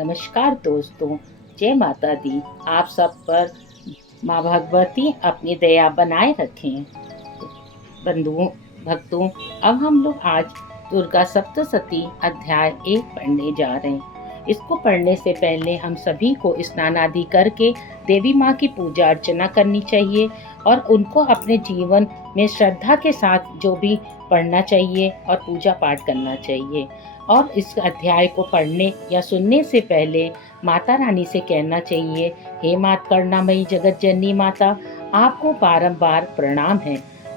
नमस्कार दोस्तों, जय माता दी। आप सब पर माँ भगवती अपनी दया बनाए रखें। बंधुओं, भक्तों, अब हम लोग आज दुर्गा सप्तशती अध्याय 1 पढ़ने जा रहे हैं। इसको पढ़ने से पहले हम सभी को स्नान आदि करके देवी माँ की पूजा अर्चना करनी चाहिए और उनको अपने जीवन में श्रद्धा के साथ जो भी पढ़ना चाहिए और पूजा पाठ करना चाहिए। और इस अध्याय को पढ़ने या सुनने से पहले माता रानी से कहना चाहिए, हे मात करुणामयी जगत जननी माता, आपको बारंबार प्रणाम है,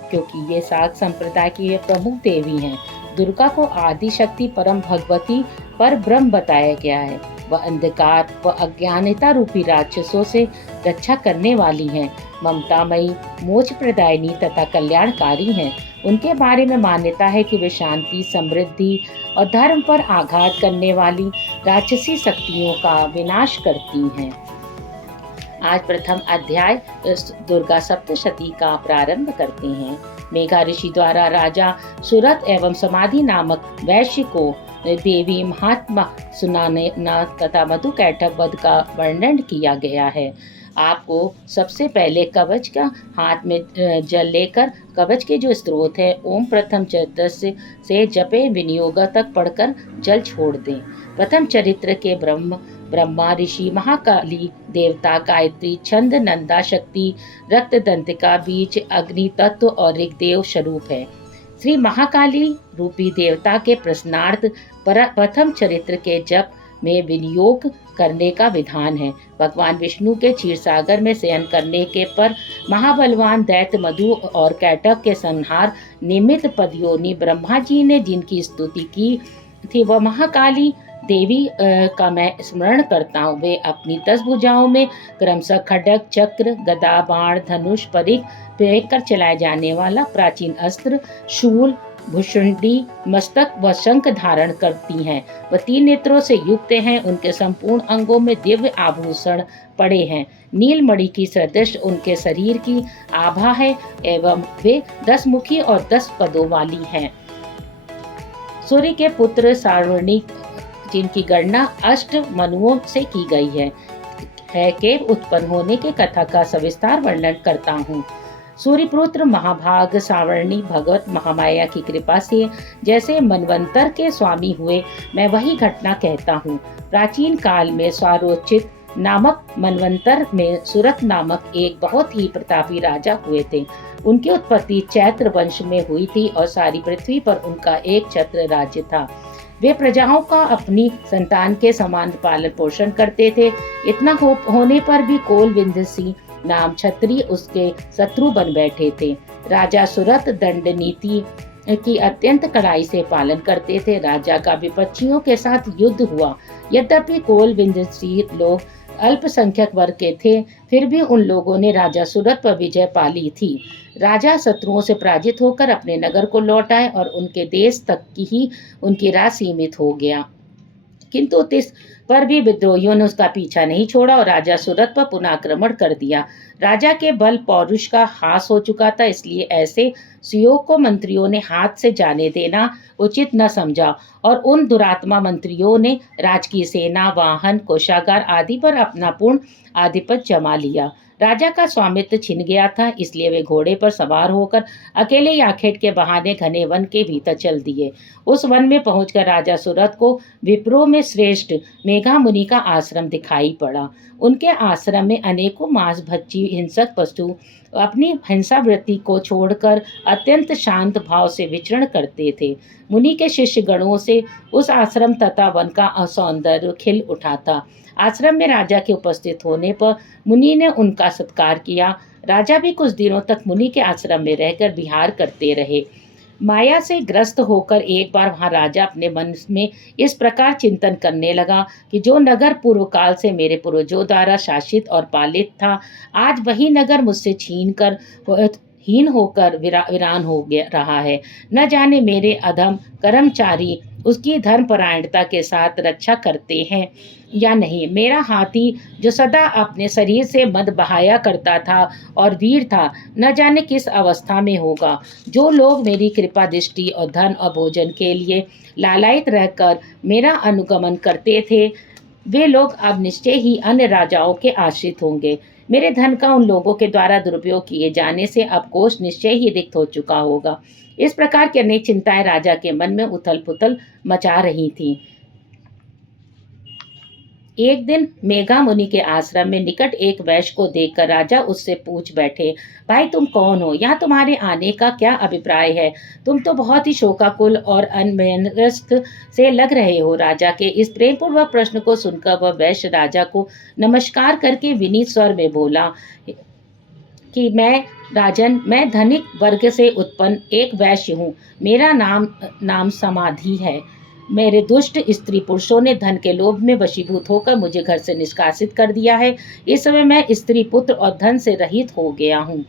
क्योंकि ये सात संप्रदाय की ये प्रमुख देवी हैं। दुर्गा को आदि शक्ति परम भगवती पर ब्रह्म बताया गया है। वह अंधकार व अज्ञानता रूपी राक्षसों से रक्षा करने वाली हैं, ममतामयी, मोक्ष प्रदायिनी तथा कल्याणकारी हैं। उनके बारे में मान्यता है कि वे शांति, समृद्धि और धर्म पर आघात करने वाली राक्षसी शक्तियों का विनाश करती हैं। आज प्रथम अध्याय दुर्गा सप्तशती का प्रारंभ करते हैं। मेघा ऋषि द्वारा राजा सुरत एवं समाधि नामक वैश्य को देवी महात्मा सुनाने तथा मधु कैटभ वध का वर्णन किया गया है। आपको सबसे पहले कवच का हाथ में जल लेकर कवच के जो स्रोत है ओम प्रथम चरित्र से जपे विनियोग तक पढ़कर जल छोड़ दें। प्रथम चरित्र के ब्रह्मा ऋषि, महाकाली देवता, गायत्री, छंद, नंदा शक्ति, रक्त दंतिका, बीज, अग्नि तत्व और ऋग्देव स्वरूप है। श्री महाकाली रूपी देवता के प्रश्नार्थ प्रथम चरित्र के जप में विनियोग करने का विधान है। भगवान विष्णु के क्षीरसागर में शयन करने के पर महाबलवान दैत्य मधु और कैटभ के संहार निमित्त पदयोनि ब्रह्मा जी ने जिनकी स्तुति की थी, वह महाकाली देवी का मैं स्मरण करता हूँ। वे अपनी 10 भुजाओं में क्रमशः खड्ग, चक्र, गदा, बाण, धनुष, परिघ फेंक कर चलाए जाने वाला प्राचीन अस्त्र, शूल, भुषुंडी, मस्तक व शंख धारण करती हैं। वह 3 नेत्रों से युक्त हैं। उनके संपूर्ण अंगों में दिव्य आभूषण पड़े हैं। नीलमणि की सदृश उनके शरीर की आभा है एवं वे 10 मुखी और 10 पदों वाली हैं। सूर्य के पुत्र सावर्णी, जिनकी गणना 8 मनुओं से की गई है के उत्पन्न होने के कथा का सविस्तार वर्णन करता हूँ। सूर्यपुत्र महाभाग सावर्णी भगवत महामाया की कृपा से जैसे मनवंतर के स्वामी हुए, मैं वही घटना कहता हूँ। प्राचीन काल में स्वारोचित नामक मनवंतर में सुरत नामक एक बहुत ही प्रतापी राजा हुए थे। उनकी उत्पत्ति चैत्र वंश में हुई थी और सारी पृथ्वी पर उनका एक छत्र राज्य था। वे प्रजाओं का अपनी संतान के समान पालन पोषण करते थे। इतना होने पर भी कोल विंध्यसी नाम क्षत्रिय उसके शत्रु बन बैठे थे। राजा सुरत दंड नीति की अत्यंत कड़ाई से पालन करते थे। राजा का विपक्षियों के साथ युद्ध हुआ। यद्यपि कोल विंध्यसी लोग अल्पसंख्यक वर्ग के थे, फिर भी उन लोगों ने राजा सुरत पर विजय पा ली थी। राजा शत्रुओं से पराजित होकर अपने नगर को लौट आए और उनके देश तक की ही उनकी राज सीमित हो गया। किंतु तिस पर भी विद्रोहियों ने उसका पीछा नहीं छोड़ा और राजा सुरत पर पुनः आक्रमण कर दिया। राजा के बल पौरुष का हास हो चुका था, इसलिए ऐसे सुयोग को मंत्रियों ने हाथ से जाने देना उचित न समझा और उन दुरात्मा मंत्रियों ने राजकीय सेना, वाहन, कोषागार आदि पर अपना पूर्ण आधिपत्य जमा लिया। राजा का स्वामित्व छिन गया था, इसलिए वे घोड़े पर सवार होकर अकेले याखेट के बहाने घने वन के भीतर चल दिए। उस वन में पहुंचकर राजा सुरत को विप्रों में श्रेष्ठ मेघा मुनि का आश्रम दिखाई पड़ा। उनके आश्रम में अनेकों मांस भक्षी हिंसक पशु अपनी हिंसावृत्ति को छोड़कर अत्यंत शांत भाव से विचरण करते थे। मुनि के शिष्य गणों से उस आश्रम तथा वन का सौंदर्य खिल उठा था। आश्रम में राजा के उपस्थित होने पर मुनि ने उनका सत्कार किया। राजा भी कुछ दिनों तक मुनि के आश्रम में रहकर विहार करते रहे। माया से ग्रस्त होकर एक बार वहां राजा अपने मन में इस प्रकार चिंतन करने लगा कि जो नगर पूर्व काल से मेरे पूर्वजों द्वारा शासित और पालित था, आज वही नगर मुझसे छीनकर हीन होकर वीरान हो गया रहा है। न जाने मेरे अधम कर्मचारी उसकी धर्मपरायणता के साथ रक्षा करते हैं या नहीं। मेरा हाथी जो सदा अपने शरीर से मद बहाया करता था और वीर था, न जाने किस अवस्था में होगा। जो लोग मेरी कृपा दृष्टि और धन और भोजन के लिए लालायित रहकर मेरा अनुगमन करते थे, वे लोग अब निश्चय ही अन्य राजाओं के आश्रित होंगे। मेरे धन का उन लोगों के द्वारा दुरुपयोग किए जाने से अब कोष निश्चय ही रिक्त हो चुका होगा। इस प्रकार की अनेक चिंताएं राजा के मन में उथल पुथल मचा रही थीं। एक दिन मेघा मुनि के आश्रम में निकट एक वैश्य को देखकर राजा उससे पूछ बैठे, भाई तुम कौन हो? यहाँ तुम्हारे आने का क्या अभिप्राय है? तुम तो बहुत ही शोकाकुल और अन्यमनस्क से लग रहे हो। राजा के इस प्रेमपूर्वक प्रश्न को सुनकर वह वैश्य राजा को नमस्कार करके विनीत स्वर में बोला कि मैं धनिक वर्ग से उत्पन्न एक वैश्य हूँ। मेरा नाम समाधि है। मेरे दुष्ट स्त्री पुरुषों ने धन के लोभ में वशीभूत होकर मुझे घर से निष्कासित कर दिया है। इस समय मैं स्त्री पुत्र और धन से रहित हो गया हूँ।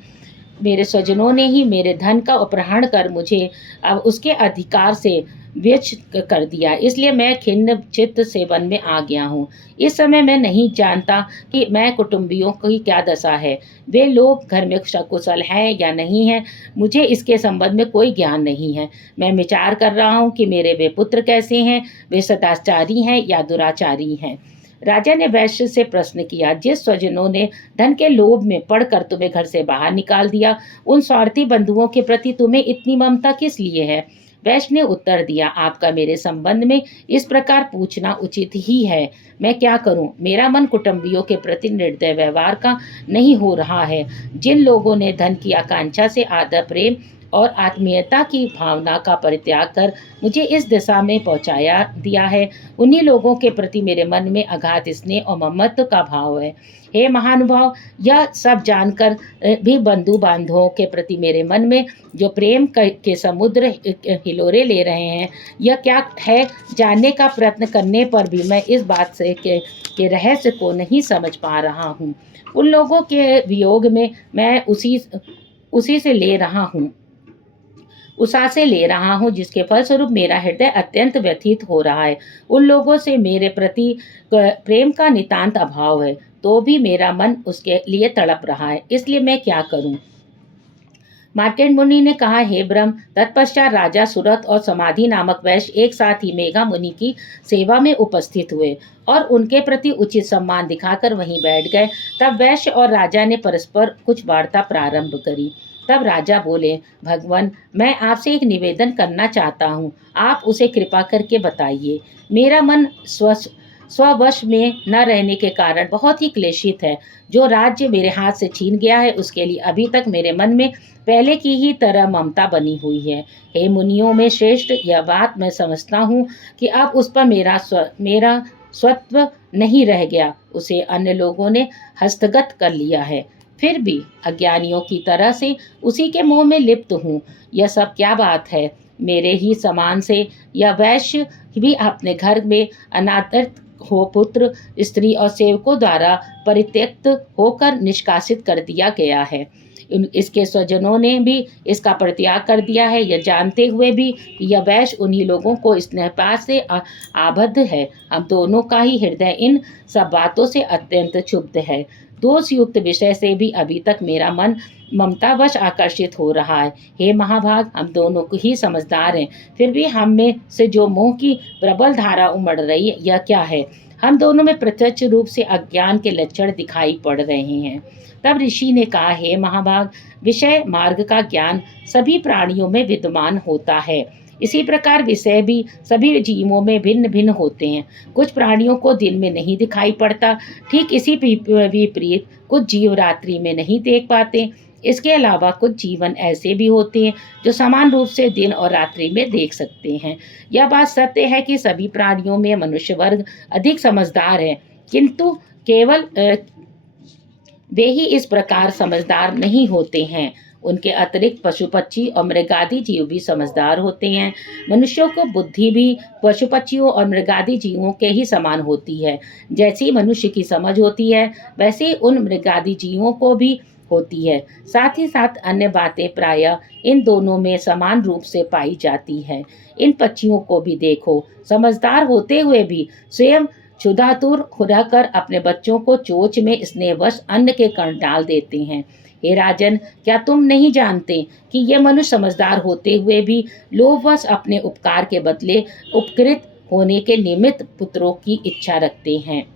मेरे स्वजनों ने ही मेरे धन का अपहरण कर मुझे अब उसके अधिकार से व्यच्युत कर दिया, इसलिए मैं खिन्न चित्त से वन में आ गया हूँ। इस समय मैं नहीं जानता कि मैं कुटुंबियों की क्या दशा है। वे लोग घर में सकुशल हैं या नहीं हैं, मुझे इसके संबंध में कोई ज्ञान नहीं है। मैं विचार कर रहा हूँ कि मेरे वे पुत्र कैसे हैं, वे सदाचारी हैं या दुराचारी हैं। राजा ने वैश्य से प्रश्न किया, जिस स्वजनों ने धन के लोभ में पड़कर तुम्हें घर से बाहर निकाल दिया, उन स्वार्थी बंधुओं के प्रति तुम्हें इतनी ममता किस लिए है? वैश्य ने उत्तर दिया, आपका मेरे संबंध में इस प्रकार पूछना उचित ही है। मैं क्या करूं? मेरा मन कुटुंबियों के प्रति निर्दय व्यवहार का नहीं हो रहा है। जिन लोगों ने धन की आकांक्षा से आदर प्रेम और आत्मीयता की भावना का परित्याग कर मुझे इस दिशा में पहुंचाया दिया है, उन्हीं लोगों के प्रति मेरे मन में अगाध स्नेह और ममत्व का भाव है। हे महानुभाव, यह सब जानकर भी बंधु बांधवों के प्रति मेरे मन में जो प्रेम के समुद्र हिलोरे ले रहे हैं, यह क्या है जानने का प्रयत्न करने पर भी मैं इस बात से के रहस्य को नहीं समझ पा रहा हूँ। उन लोगों के वियोग में मैं उसी से ले रहा हूँ उसासे ले रहा हूँ, जिसके फलस्वरूप मेरा हृदय अत्यंत व्यथित हो रहा है। उन लोगों से मेरे प्रति प्रेम का नितांत अभाव है, तो भी मेरा मन उसके लिए तड़प रहा है। इसलिए मैं क्या करूं? मार्केंड मुनि ने कहा, हे ब्रह्म। तत्पश्चात राजा सुरथ और समाधि नामक वैश्य एक साथ ही मेघा मुनि की सेवा में उपस्थित हुए और उनके प्रति उचित सम्मान दिखाकर वहीं बैठ गए। तब वैश्य और राजा ने परस्पर कुछ वार्ता प्रारंभ करी। तब राजा बोले, भगवान, मैं आपसे एक निवेदन करना चाहता हूँ, आप उसे कृपा करके बताइए। मेरा मन स्ववश में न रहने के कारण बहुत ही क्लेशित है। जो राज्य मेरे हाथ से छीन गया है, उसके लिए अभी तक मेरे मन में पहले की ही तरह ममता बनी हुई है। हे मुनियों में श्रेष्ठ, यह बात मैं समझता हूँ कि अब उस पर मेरा स्वत्व नहीं रह गया, उसे अन्य लोगों ने हस्तगत कर लिया है। फिर भी अज्ञानियों की तरह से उसी के मोह में लिप्त हूँ। यह सब क्या बात है? मेरे ही समान से यह वैश्य भी अपने घर में अनादरित हो पुत्र, स्त्री और सेवकों द्वारा परित्यक्त होकर निष्कासित कर दिया गया है। इसके स्वजनों ने भी इसका परित्याग कर दिया है, यह जानते हुए भी यह वैश्य उन्हीं लोगों को स्नेहपात से आबद्ध है। हम दोनों का ही हृदय इन सब बातों से अत्यंत क्षुब्ध है। दोष युक्त विषय से भी अभी तक मेरा मन ममतावश आकर्षित हो रहा है। हे महाभाग, हम दोनों को ही समझदार हैं, फिर भी हम में से जो मोह की प्रबल धारा उमड़ रही है, यह क्या है? हम दोनों में प्रत्यक्ष रूप से अज्ञान के लक्षण दिखाई पड़ रहे हैं। तब ऋषि ने कहा, हे महाभाग, विषय मार्ग का ज्ञान सभी प्राणियों में विद्यमान होता है। इसी प्रकार विषय भी सभी जीवों में भिन्न भिन्न होते हैं। कुछ प्राणियों को दिन में नहीं दिखाई पड़ता, ठीक इसी विपरीत कुछ जीव रात्रि में नहीं देख पाते। इसके अलावा कुछ जीवन ऐसे भी होते हैं जो समान रूप से दिन और रात्रि में देख सकते हैं। यह बात सत्य है कि सभी प्राणियों में मनुष्य वर्ग अधिक समझदार है, किंतु केवल वे ही इस प्रकार समझदार नहीं होते हैं। उनके अतिरिक्त पशु पक्षी और मृगादि जीव भी समझदार होते हैं। मनुष्यों को बुद्धि भी पशु पक्षियों और मृगादि जीवों के ही समान होती है। जैसी मनुष्य की समझ होती है, वैसे उन मृगादि जीवों को भी होती है। साथ ही साथ अन्य बातें प्रायः इन दोनों में समान रूप से पाई जाती है। इन पक्षियों को भी देखो, समझदार होते हुए भी स्वयं क्षुधातुर खुदाकर अपने बच्चों को चोंच में स्नेहवश अन्न के कण डाल देते हैं। हे राजन, क्या तुम नहीं जानते कि ये मनुष्य समझदार होते हुए भी लोभवश अपने उपकार के बदले उपकृत होने के निमित्त पुत्रों की इच्छा रखते हैं।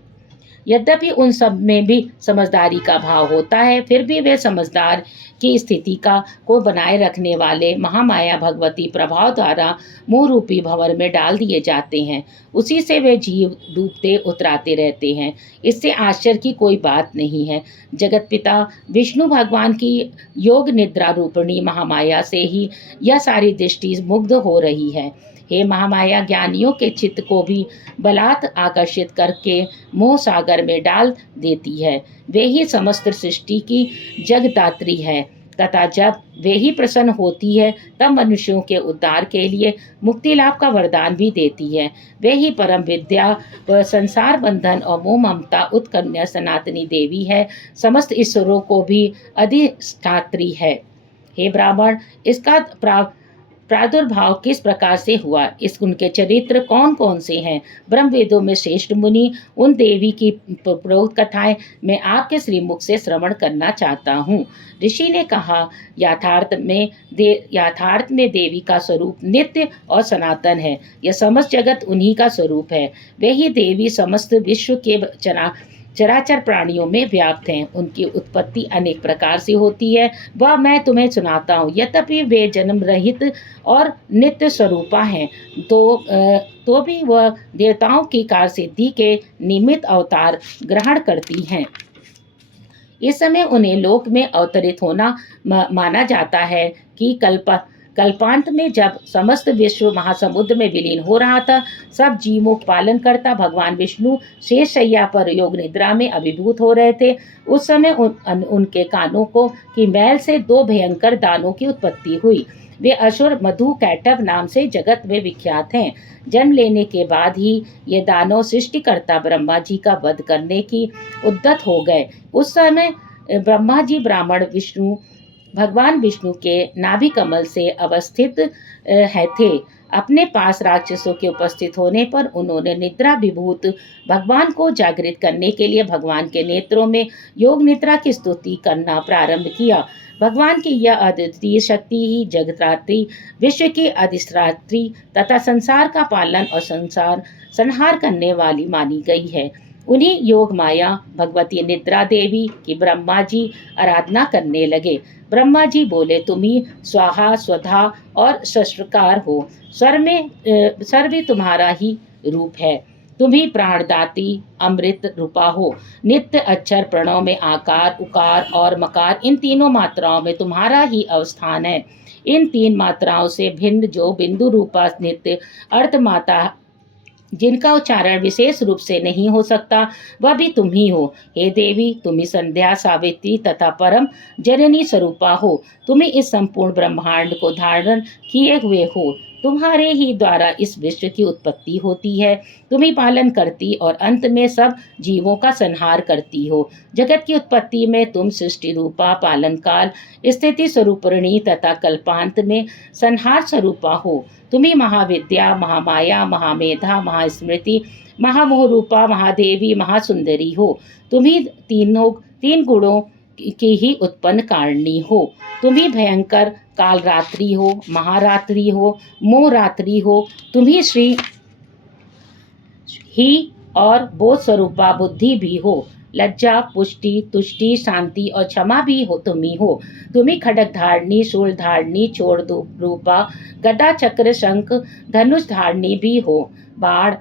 यद्यपि उन सब में भी समझदारी का भाव होता है, फिर भी वे समझदार की स्थिति को बनाए रखने वाले महामाया भगवती प्रभाव द्वारा मोह रूपी भंवर में डाल दिए जाते हैं। उसी से वे जीव डूबते उतराते रहते हैं। इससे आश्चर्य की कोई बात नहीं है। जगत पिता विष्णु भगवान की योग निद्रा रूपिणी महामाया से ही यह सारी दृष्टि मुग्ध हो रही है। हे महामाया, ज्ञानियों के चित्त को भी बलात् आकर्षित करके मोह सागर में डाल देती है। वे ही समस्त सृष्टि की जगदात्री है तथा जब वे ही प्रसन्न होती है तब मनुष्यों के उद्धार के लिए मुक्ति लाभ का वरदान भी देती है। वे ही परम विद्या व संसार बंधन और मोह ममता उत्कन्या सनातनी देवी है, समस्त ईश्वरों को भी अधिष्ठात्री है। हे ब्राह्मण, इसका प्रादुर्भाव किस प्रकार से हुआ, उनके चरित्र कौन कौन से हैं? ब्रह्म वेदों में श्रेष्ठ मुनि उन देवी की प्रोक्त कथाएं मैं आपके श्रीमुख से श्रवण करना चाहता हूँ। ऋषि ने कहा, यथार्थ में देवी का स्वरूप नित्य और सनातन है। यह समस्त जगत उन्हीं का स्वरूप है। वे ही देवी समस्त विश्व के चराचर प्राणियों में व्याप्त हैं। उनकी उत्पत्ति अनेक प्रकार से होती है, वह मैं तुम्हें सुनाता हूँ। यद्यपि वे जन्म रहित और नित्य स्वरूपा हैं, तो भी वह देवताओं की कार्य सिद्धि के निमित्त अवतार ग्रहण करती हैं। इस समय उन्हें लोक में अवतरित होना माना जाता है कि कल्पांत में जब समस्त विश्व महासमुद्र में विलीन हो रहा था, सब जीवों का पालन करता भगवान विष्णु शेष शैया पर योग निद्रा में अभिभूत हो रहे थे। उस समय उनके कानों की मैल से 2 भयंकर दानों की उत्पत्ति हुई। वे असुर मधु कैटव नाम से जगत में विख्यात हैं। जन्म लेने के बाद ही ये दानव सृष्टिकर्ता ब्रह्मा जी का वध करने की उद्यत हो गए। उस समय ब्रह्मा जी भगवान विष्णु के नाभि कमल से अवस्थित थे। अपने पास राक्षसों के उपस्थित होने पर उन्होंने निद्रा विभूत भगवान को जागृत करने के लिए भगवान के नेत्रों में योग निद्रा की स्तुति करना प्रारंभ किया। भगवान की यह अद्वितीय शक्ति ही जगत्रात्री, विश्व की अधिष्ठात्री तथा संसार का पालन और संहार करने वाली मानी गई है। उन्हीं योग माया भगवती निद्रा देवी की ब्रह्मा जी आराधना करने लगे। ब्रह्मा जी बोले, तुम ही स्वाहा स्वधा और शस्त्रकार हो। स्वर भी तुम्हारा ही रूप है। तुम ही प्राणदाती अमृत रूपा हो। नित्य अक्षर प्रणव में आकार, उकार और मकार, इन तीनों मात्राओं में तुम्हारा ही अवस्थान है। इन 3 मात्राओं से भिन्न जो बिंदु रूपा नित्य अर्थ माता, जिनका उच्चारण विशेष रूप से नहीं हो सकता, वह भी तुम ही हो। हे देवी, तुम ही संध्या, सावित्री तथा परम जननी स्वरूपा हो। तुम ही इस संपूर्ण ब्रह्मांड को धारण किए हुए हो। तुम्हारे ही द्वारा इस विश्व की उत्पत्ति होती है। तुम ही पालन करती और अंत में सब जीवों का संहार करती हो। जगत की उत्पत्ति में तुम सृष्टि रूपा, पालन काल, स्थिति स्वरूपिणी तथा कल्पांत में संहार स्वरूपा हो। तुम ही महाविद्या, महामाया, महामेधा, महास्मृति, महामोह रूपा, महादेवी, महासुंदरी हो। तुम ही 3 गुणों की ही उत्पन्न कारिणी हो। तुम ही भयंकर कालरात्रि हो, महारात्रि हो, मोह रात्रि हो। तुम ही श्री ही और बोध स्वरूपा बुद्धि भी हो। लज्जा, पुष्टि, तुष्टि, शांति और क्षमा भी हो तुम ही हो। तुम ही खड्ग धारणी, शूल धारणी, चोर रूपा, गदा, चक्र, शंख, धनुष धारणी भी हो। बाण,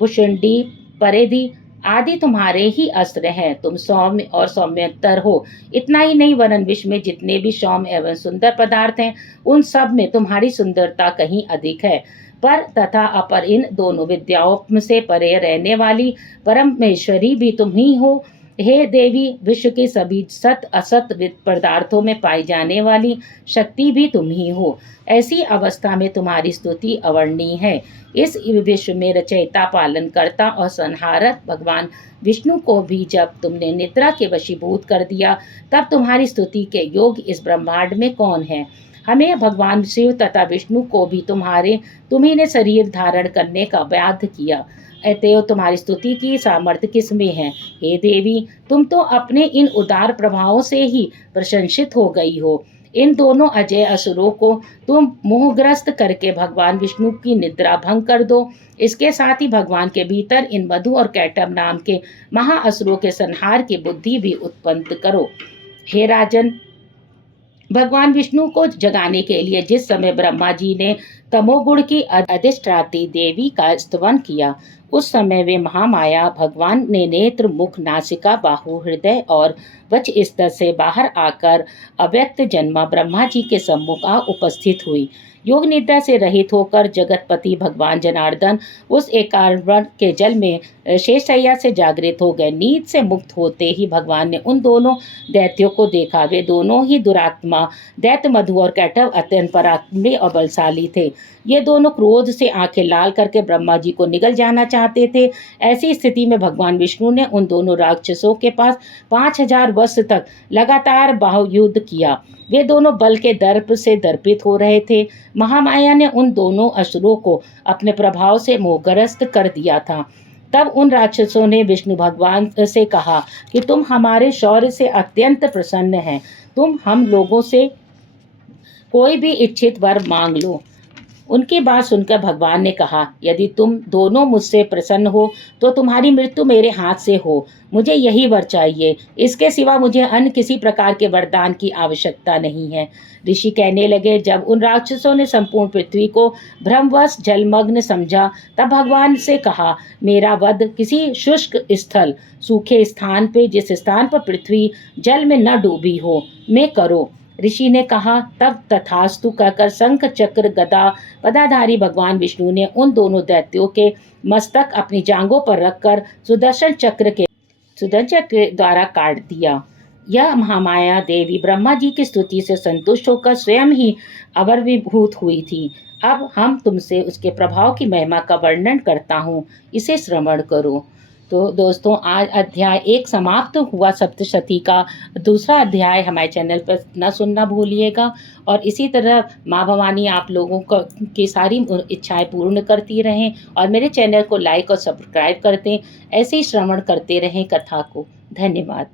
भुषुंडी, परिधि आदि तुम्हारे ही अस्त्र हैं। तुम सौम्य और सौम्यतर हो। इतना ही नहीं, वरन विश्व में जितने भी सौम्य एवं सुंदर पदार्थ हैं, उन सब में तुम्हारी सुंदरता कहीं अधिक है। पर तथा अपर इन दोनों विद्याओं से परे रहने वाली परमेश्वरी भी तुम ही हो। हे देवी, विश्व के सभी सत असत पदार्थों में पाई जाने वाली शक्ति भी तुम ही हो। ऐसी अवस्था में तुम्हारी स्तुति अवर्णनीय है। इस विश्व में रचयिता, पालन करता और संहारक भगवान विष्णु को भी जब तुमने निद्रा के वशीभूत कर दिया, तब तुम्हारी स्तुति के योग इस ब्रह्मांड में कौन है? हमें भगवान शिव तथा विष्णु को भी तुम्ही ने शरीर धारण करने का बाध्य किया। अतएव तुम्हारी स्तुति की सामर्थ्य किसमें है? हे देवी, तुम तो अपने इन उदार प्रभावों से ही प्रशंसित हो गई हो। इन दोनों अजय असुरों को तुम मोहग्रस्त करके भगवान विष्णु की निद्रा भंग कर दो। इसके साथ ही भगवान के भीतर इन मधु और कैटभ नाम के महाअसुरों के संहार की बुद्धि भी उत्पन्न करो। हे राजन, भगवान विष्णु को जगाने के लिए जिस समय ब्रह्मा जी ने तमोगुण की अधिष्ठात्री देवी का स्तवन किया, उस समय वे महामाया भगवान ने नेत्र, मुख, नासिका, बाहु, हृदय और वक्ष स्तर से बाहर आकर अव्यक्त जन्मा ब्रह्मा जी के सम्मुख आ उपस्थित हुई। योग निद्रा से रहित होकर जगतपति भगवान जनार्दन उस एकावरण के जल में शेषशैया से जागृत हो गए। नींद से मुक्त होते ही भगवान ने उन दोनों दैत्यों को देखा। वे दोनों ही दुरात्मा दैत्य मधु और कैटभ अत्यंत पराक्रमी और बलशाली थे। ये दोनों क्रोध से आंखें लाल करके ब्रह्मा जी को निगल जाना चाहते थे। ऐसी स्थिति में भगवान विष्णु ने उन दोनों राक्षसों के पास 5000 वर्ष तक लगातार बाहुयुद्ध किया। वे दोनों बल के दर्प से दर्पित हो रहे थे। महामाया ने उन दोनों असुरों को अपने प्रभाव से मोहग्रस्त कर दिया था। तब उन राक्षसों ने विष्णु भगवान से कहा कि तुम हमारे शौर्य से अत्यंत प्रसन्न हैं, तुम हम लोगों से कोई भी इच्छित वर मांग लो। उनकी बात सुनकर भगवान ने कहा, यदि तुम दोनों मुझसे प्रसन्न हो तो तुम्हारी मृत्यु मेरे हाथ से हो। मुझे यही वर चाहिए, इसके सिवा मुझे अन्य किसी प्रकार के वरदान की आवश्यकता नहीं है। ऋषि कहने लगे, जब उन राक्षसों ने संपूर्ण पृथ्वी को भ्रमवश जलमग्न समझा, तब भगवान से कहा, मेरा वध किसी शुष्क स्थल, सूखे स्थान पे, जिस स्थान पर पृथ्वी जल में न डूबी हो, में करो। ऋषि ने कहा। तब तथास्तु कहकर शंख चक्र गदा पदाधारी भगवान विष्णु ने उन दोनों दैत्यों के मस्तक अपनी जांघों पर रखकर सुदर्शन चक्र के द्वारा काट दिया। यह महामाया देवी ब्रह्मा जी की स्तुति से संतुष्ट होकर स्वयं ही अवरविभूत हुई थी। अब हम तुमसे उसके प्रभाव की महिमा का वर्णन करता हूँ, इसे श्रवण करो। तो दोस्तों, आज अध्याय 1 समाप्त हुआ सप्तशती का। दूसरा अध्याय हमारे चैनल पर न सुनना भूलिएगा। और इसी तरह माँ भवानी आप लोगों को की सारी इच्छाएं पूर्ण करती रहें और मेरे चैनल को लाइक और सब्सक्राइब कर दें। ऐसे ही श्रवण करते रहें कथा को। धन्यवाद।